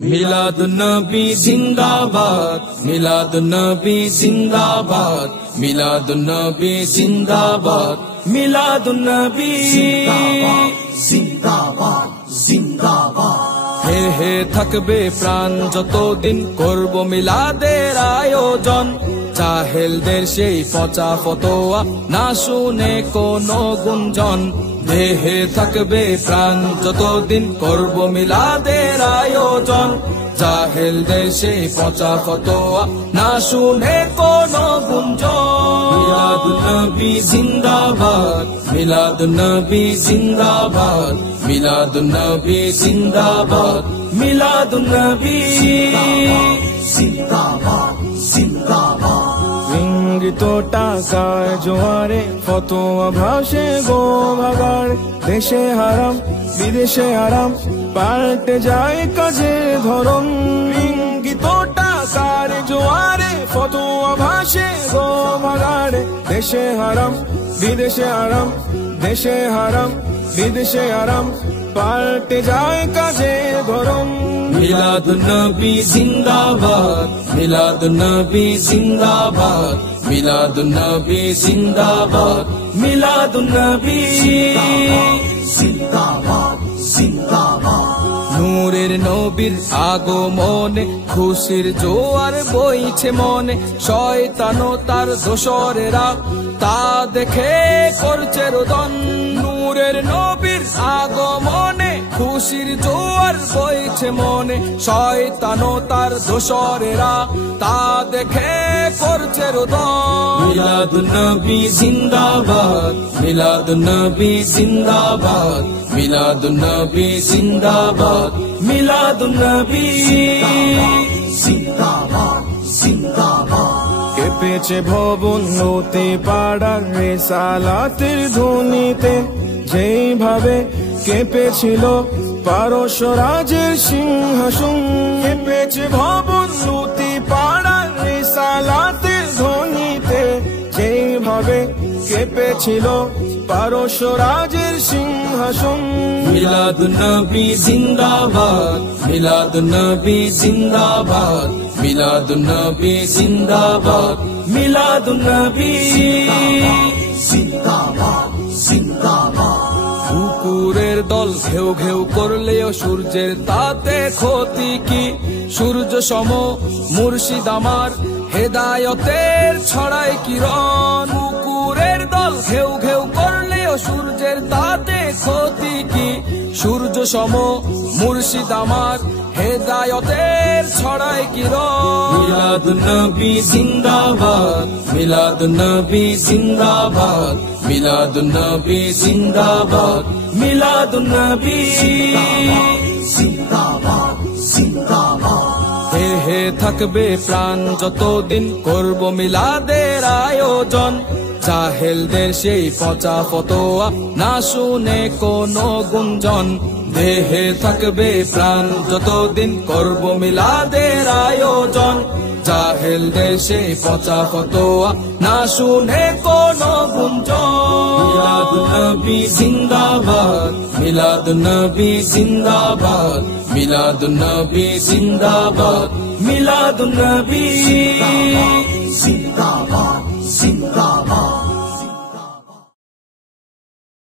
মিলাদুন নবী জিন্দাবাদ, মিলাদুন নবী জিন্দাবাদ, মিলাদুন নবী জিন্দাবাদ, মিলাদুন নবী জিন্দাবাদ জিন্দাবাদ। হে হে থাকবে প্রাণ যতদিন করব মিলাদের আয়োজন। জাহেলদের সেই পচা ফতোয়া না শুনে কোনো গুঞ্জন। দেহে থাকবে প্রাণ যতদিন করব মিলাদের আয়োজন। জাহেলদের সেই পচা ফতোয়া না শুনে কোনো গুঞ্জন। মিলাদুন নবী জিন্দাবাদ, মিলাদুন নবী জিন্দাবাদ, মিলাদুন নবী জিন্দাবাদ, মিলাদুন নবী জিন্দাবাদ জিন্দাবাদ। ইঙ্গিত টাকার জোয়ারে ফতোয়া ভাসে গো ভাগার। দেশে হারাম বিদেশে আরাম পাল্টে যায় কাজের ধরন। ইঙ্গিত টাকার জোয়ারে ফতোয়া ভাসে গো ভাগার। দেশে হারাম বিদেশে আরাম, দেশে হারাম বিদেশে আরাম পাল্টে যায় কাজের ধরন। মিলাদুন নবী জিন্দাবাদ, মিলাদুন নবী জিন্দাবাদ, মিলাদুন নবী জিন্দাবাদ, মিলাদুন নবী জিন্দাবাদ জিন্দাবাদ। নূরের নবীর আগমনে খুশির জোয়ার বইছে মনে। শয়তানও তার দোসরেরা তা দেখে করছে রোদন। নূরের নবীর আগমনে খুশির জোয়ার বইছে মনে। শয়তানও তার দোসরেরা তা দেখে করছে রোদন। মিলাদুন নবী জিন্দাবাদ, মিলাদুন নবী জিন্দাবাদ, মিলাদুন নবী জিন্দাবাদ, মিলাদুন নবী জিন্দাবাদ জিন্দাবাদ। কেঁপেছে ভবন নতে পাড়ার রেসালাতের ধ্বনিতে। যেইভাবে কেঁপেছিল পারস্য রাজের সিংহাসন। কেঁপেছে ভবন নতে পাড়ার রেসালাতের ধ্বনিতে। যেইভাবে কেঁপেছিল পারস্য রাজের সিংহাসন। মিলাদুন নবী জিন্দাবাদ, মিলাদুন নবী জিন্দাবাদ, মিলাদুন নবী জিন্দাবাদ, মিলাদুন নবী জিন্দাবাদ জিন্দাবাদ। কুকুরের দল ঘেউ ঘেউ করলেও সূর্যের তাতে ক্ষতি কি? সূর্য সম মুর্শিদ আমার হেদায়তের ছড়ায় কিরণ। কুকুরের দল ঘেউ ঘেউ করলেও সূর্যের তাতে ক্ষতি কি? সূর্য সম মুর্শিদ আমার হেদায়তের ছড়ায় কিরণ। মিলাদুন নবী জিন্দাবাদ, মিলাদুন নবী জিন্দাবাদ, মিলাদুন নবী জিন্দাবাদ, মিলাদুন নবী জিন্দাবাদ জিন্দাবাদ। হে হে থাকবে প্রাণ যতদিন করব মিলাদের আয়োজন। জাহেলদের সেই পচা ফতোয়া না শুনে কোনো গুঞ্জন। দেহে থাকবে প্রাণ যতদিন করব মিলাদের আয়োজন। জাহেলদের সেই পচা ফতোয়া না শুনে কোনো গুঞ্জন। মিলাদুন নবী জিন্দাবাদ, মিলাদুন নবী জিন্দাবাদ, মিলাদুন নবী জিন্দাবাদ, মিলাদুন নবী জিন্দাবাদ জিন্দাবাদ।